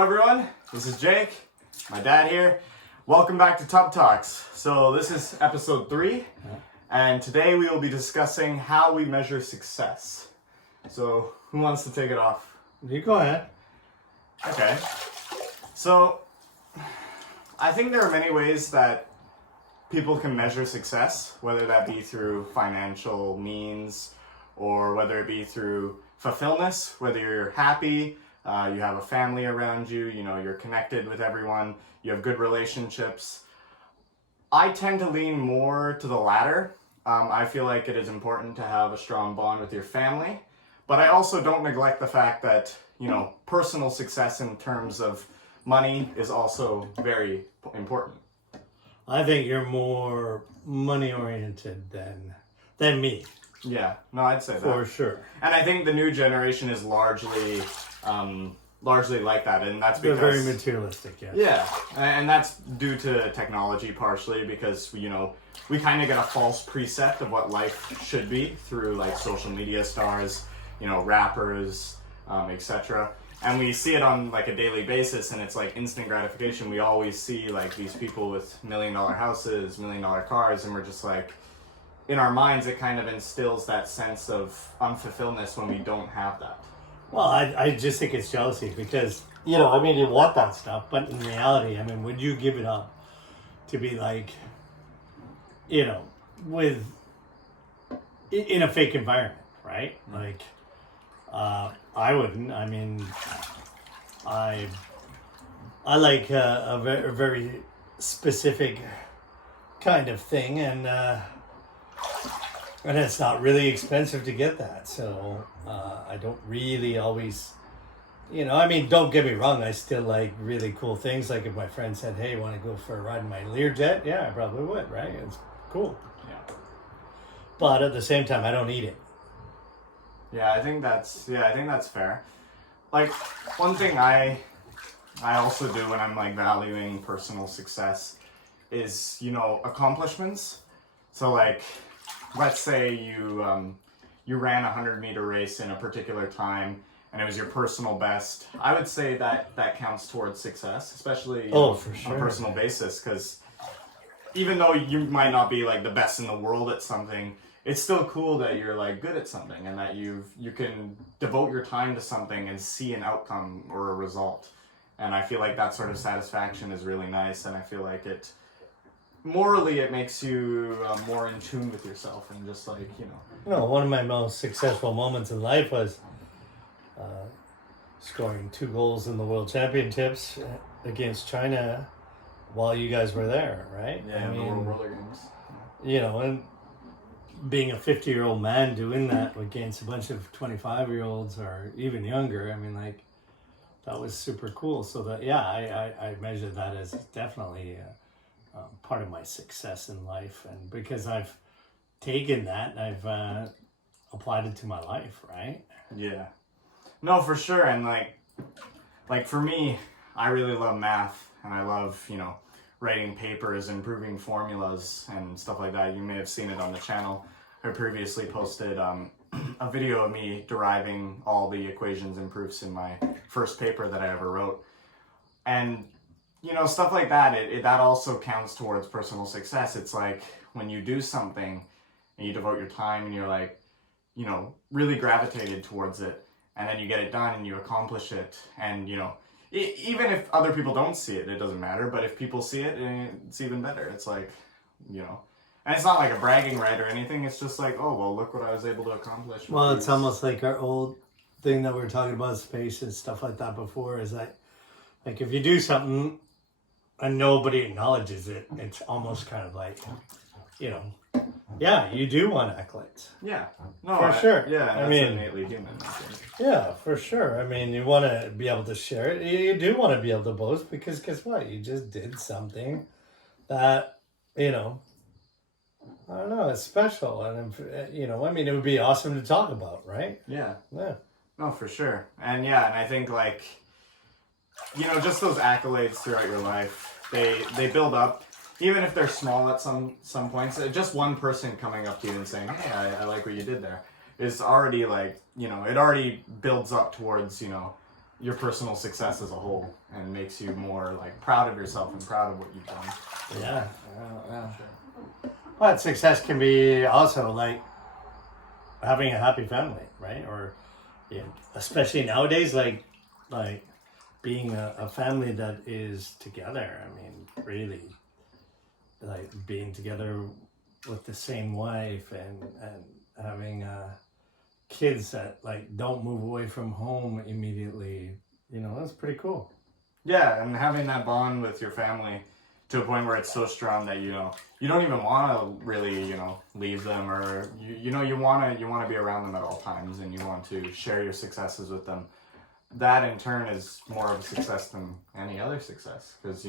Hello everyone, this is Jake, my dad here. Welcome back to Tub Talks. So this is episode 3, and today we will be discussing how we measure success. So who wants to take it off? You go ahead. Okay. So I think there are many ways that people can measure success, whether that be through financial means or whether it be through fulfillment, whether you're happy, you have a family around you, you're connected with everyone, you have good relationships. I tend to lean more to the latter. I feel like it is important to have a strong bond with your family, but I also don't neglect the fact that, personal success in terms of money is also very important. I think you're more money oriented than me. Yeah, no, I'd say that. For sure. And I think the new generation is largely like that, and that's They're because very materialistic, yes. Yeah, and that's due to technology partially because we kind of get a false preset of what life should be through like social media stars, rappers, etc. And we see it on like a daily basis, and it's like instant gratification. We always see like these people with $1 million houses, $1 million cars, and we're just like, in our minds, it kind of instills that sense of unfulfilledness when we don't have that. Well, I just think it's jealousy because, you want that stuff, but in reality, would you give it up to be like, in a fake environment, right? Like, I wouldn't. I like a very specific kind of thing, and it's not really expensive to get that. So I don't really always, don't get me wrong. I still like really cool things. Like if my friend said, "Hey, want to go for a ride in my Learjet?" Yeah, I probably would. Right? It's cool. Yeah. But at the same time, I don't need it. Yeah, I think that's fair. Like one thing I also do when I'm like valuing personal success is, accomplishments. So like, let's say you ran a 100-meter race in a particular time and it was your personal best. I would say that counts towards success, especially for sure. on a personal basis, because even though you might not be like the best in the world at something, it's still cool that you're like good at something and that you can devote your time to something and see an outcome or a result. And I feel like that sort of satisfaction is really nice, and I feel like morally it makes you more in tune with yourself and just like, One of my most successful moments in life was scoring 2 goals in the World Championships against China while you guys were there, right? Yeah, the World Roller Games. And being a 50-year-old man doing that against a bunch of 25-year-olds or even younger, that was super cool. So that, I measure that as definitely part of my success in life, and because I've taken that and I've applied it to my life, right? Yeah, no, for sure. And like for me, I really love math, and I love writing papers and proving formulas and stuff like that. You may have seen it on the channel. I previously posted a video of me deriving all the equations and proofs in my first paper that I ever wrote, and stuff like that, that also counts towards personal success. It's like when you do something and you devote your time and you're like, really gravitated towards it, and then you get it done and you accomplish it, and even if other people don't see it, it doesn't matter, but if people see it, it's even better. It's like, and it's not like a bragging right or anything, it's just like, oh, well, look what I was able to accomplish. Well, it's almost like our old thing that we were talking about, space and stuff like that before, is that like if you do something and nobody acknowledges it, it's almost kind of like, you do want accolades. Yeah. No, for sure. Yeah, that's innately human, I think. Yeah, for sure. You want to be able to share it. You do want to be able to boast, because guess what? You just did something that, I don't know, it's special. And, it would be awesome to talk about, right? Yeah. Yeah. No, for sure. And and I think like, just those accolades throughout your life, they build up, even if they're small at some points. Just one person coming up to you and saying, "Hey, I like what you did there," is already like, it already builds up towards, your personal success as a whole, and makes you more like proud of yourself and proud of what you've done. Yeah. But success can be also like having a happy family, right? Or yeah, especially nowadays, like being a family that is together. I mean, really, like being together with the same wife and having kids that like don't move away from home immediately. You know, that's pretty cool. Yeah, and having that bond with your family to a point where it's so strong that you don't even want to really leave them, or you want to be around them at all times, and you want to share your successes with them. That in turn is more of a success than any other success, because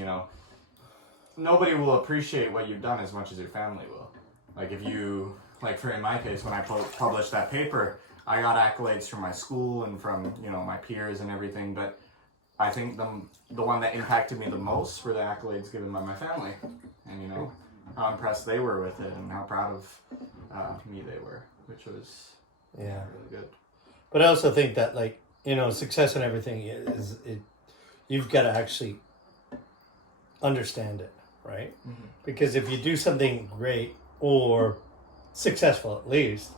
nobody will appreciate what you've done as much as your family will. Like if you, like for in my case, when I published that paper, I got accolades from my school and from my peers and everything, but I think the one that impacted me the most were the accolades given by my family, and how impressed they were with it and how proud of me they were, which was really good. But I also think that success and everything is you've got to actually understand it, right? Mm-hmm. Because if you do something great or successful at least,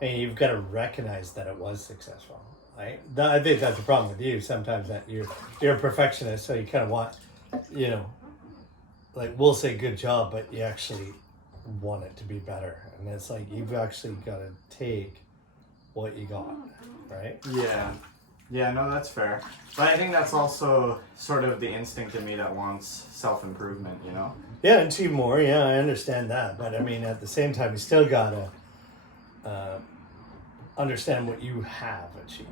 and you've got to recognize that it was successful. Right? I think that's the problem with you. Sometimes that you're a perfectionist, so you kind of want, we'll say good job, but you actually want it to be better. And it's like you've actually got to take what you got, right? Yeah, no, that's fair. But I think that's also sort of the instinct in me that wants self-improvement, Yeah, and achieve more. Yeah, I understand that. But I mean, at the same time, you still got to understand what you have achieved.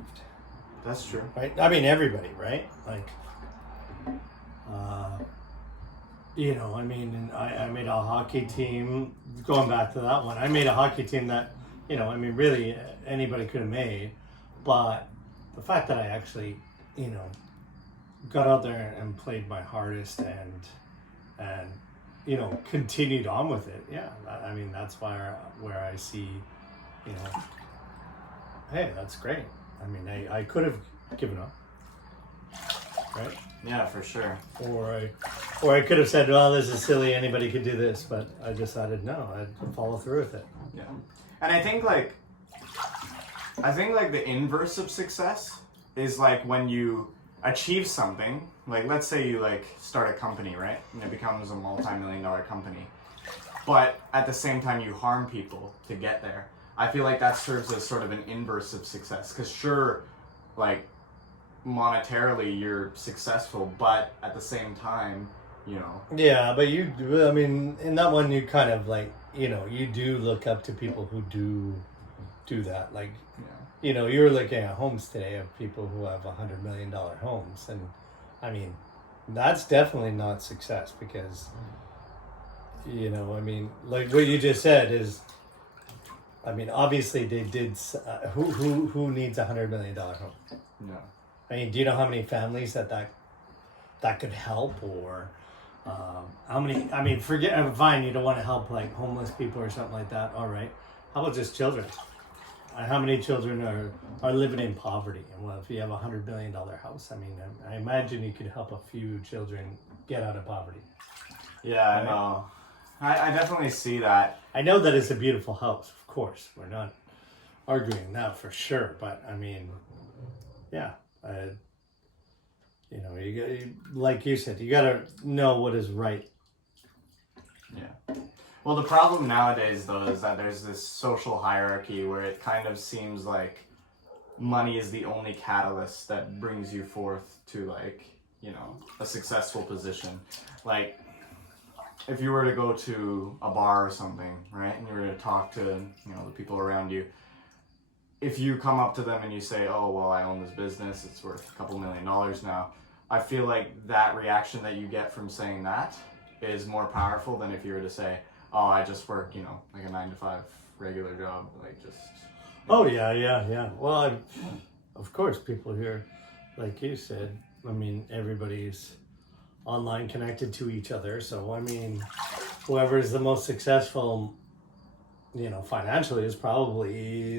That's true. Right? I mean, everybody, right? Like, I made a hockey team, going back to that one, I made a hockey team that, really anybody could have made. But the fact that I actually, got out there and played my hardest and continued on with it. Yeah. I mean, that's where I see, hey, that's great. I mean, I could have given up, right? Yeah, for sure. Or I could have said, well, this is silly, anybody could do this, but I decided no, I'd follow through with it. Yeah. And I think the inverse of success is like when you achieve something, like let's say you start a company, right? And it becomes a multi-million-dollar company. But at the same time you harm people to get there. I feel like that serves as sort of an inverse of success, because sure, monetarily you're successful, but at the same time, Yeah, but in that one, you kind of you do look up to people who do that. You're looking at homes today of people who have $100 million homes, and I mean, that's definitely not success, because like what you just said is. I mean, obviously they did. Who needs $100 million home? No. I mean, do you know how many families that could help, or how many? I mean, fine. You don't want to help homeless people or something like that. All right. How about just children? How many children are living in poverty? And well, if you have $100 million house, I mean, I imagine you could help a few children get out of poverty. Yeah, right? I know. I definitely see that. I know that it's a beautiful house. Of course, we're not arguing that for sure. But I mean, yeah, like you said, you got to know what is right. Yeah. Well, the problem nowadays, though, is that there's this social hierarchy where it kind of seems like money is the only catalyst that brings you forth to a successful position. Like, if you were to go to a bar or something, right, and you were to talk to, the people around you, if you come up to them and you say, oh, well, I own this business, it's worth a couple $1 million now, I feel like that reaction that you get from saying that is more powerful than if you were to say, oh, I just work, like a 9-to-5 regular job, Oh, yeah. Well, of course, people here, like you said, I mean, everybody's online connected to each other, so I mean, whoever is the most successful financially is probably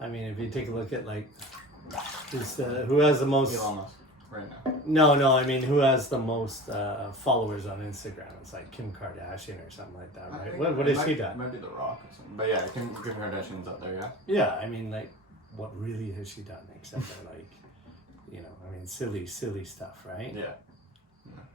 if you take a look at Who has the most? Elon Musk, right now. No. I mean, who has the most followers on Instagram? It's like Kim Kardashian or something like that, right? What has she done? Maybe The Rock or something. But yeah, Kim Kardashian's up there, yeah. Yeah, I mean, like, what really has she done except for like, I mean, silly stuff, right? Yeah.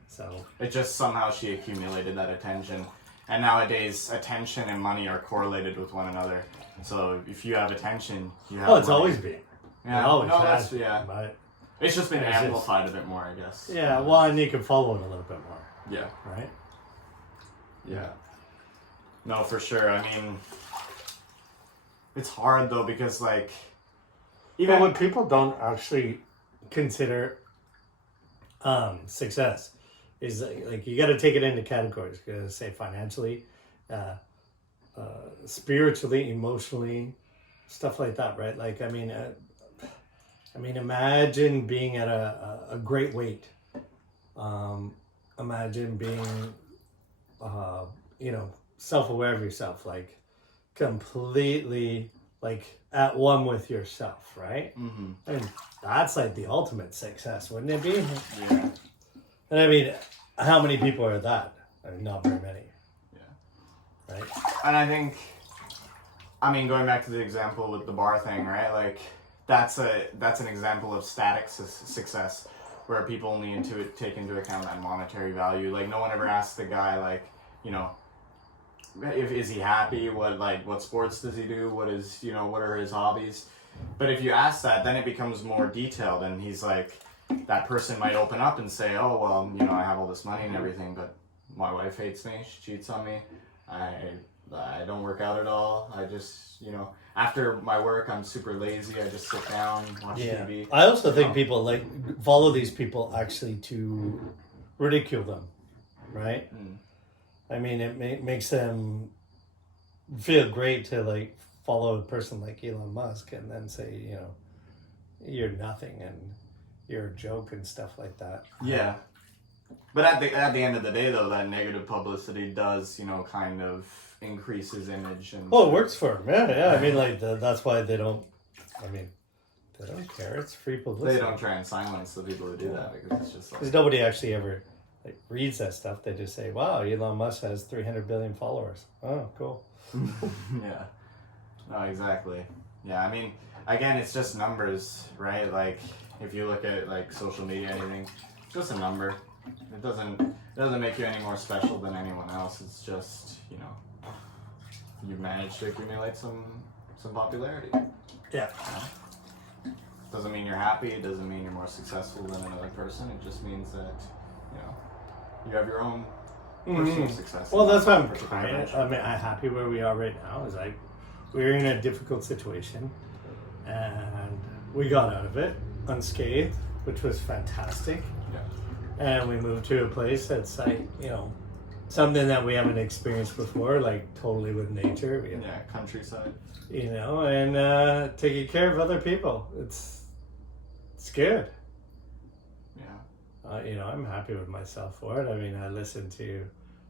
So it just somehow she accumulated that attention, and nowadays attention and money are correlated with one another. So if you have attention, you have. Oh, it's money. always been. Yeah. It always No, has. that's yeah. But It's just been It's just- amplified a bit more, I guess. yeah, well, and you can follow it a little bit more, Yeah. right? Yeah. No, for sure. I mean, it's hard though because like, even But what people don't actually consider success is like you got to take it into categories. You got to say financially, spiritually, emotionally, stuff like that, right? Like I mean, imagine being at a great weight. Imagine being, self-aware of yourself, like completely like at one with yourself, right? Mm-hmm. I mean, that's like the ultimate success, wouldn't it be? Yeah. And I mean, how many people are that? I mean, not very many. Yeah. Right? And I think, going back to the example with the bar thing, right? Like, that's an example of static success, where people only take into account that monetary value. Like, no one ever asks the guy, like, is he happy? What sports does he do? What are his hobbies? But if you ask that, then it becomes more detailed, and he's like, that person might open up and say, oh, well, I have all this money and everything, but my wife hates me, she cheats on me, I don't work out at all, I just, after my work, I'm super lazy, I just sit down, watch TV. I also think people like follow these people actually to ridicule them, right? Mm. I mean, it makes them feel great to like follow a person like Elon Musk and then say, you're nothing and you're a joke and stuff like that. Yeah. But at the end of the day, though, that negative publicity does, kind of increase his image. And Well, it works for him. Yeah. I mean, like, that's why they don't care. It's free publicity. They don't try and silence the people who do that, because it's just like... Because nobody actually ever like reads that stuff. They just say, wow, Elon Musk has 300 billion followers. Oh, cool. Yeah. No, exactly. Yeah, again, it's just numbers, right? Like, if you look at, like, social media, anything, it's just a number. It doesn't make you any more special than anyone else. It's just, you've managed to accumulate some popularity. Yeah. Doesn't mean you're happy. It doesn't mean you're more successful than another person. It just means that, you have your own personal success. Well, that's what I'm happy where we are right now. Is like we're in a difficult situation, and we got out of it unscathed, which was fantastic. Yeah. And we moved to a place that's like something that we haven't experienced before, like totally with nature. Countryside. And taking care of other people. It's good. Yeah. I'm happy with myself for it. I mean, I listen to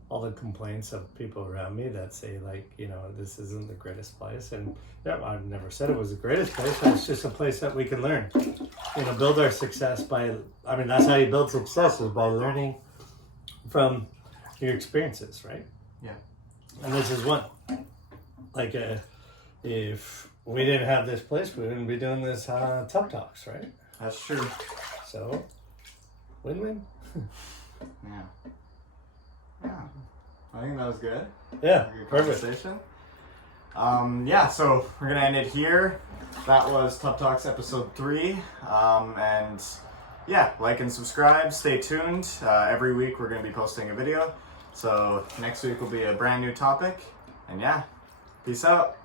all the complaints of people around me that say, like, this isn't the greatest place. And yeah, I've never said it was the greatest place. It's just a place that we can learn. Build our success that's how you build success, is by learning from your experiences, right? Yeah. And this is one. Like, if we didn't have this place, we wouldn't be doing this Tough Talks, right? That's true. So, win-win. Yeah. Yeah. I think that was good. Yeah, Good perfect. conversation. So we're gonna end it here. That was Tough Talks episode 3. Like and subscribe. Stay tuned. Every week we're gonna be posting a video. So next week will be a brand new topic. And peace out.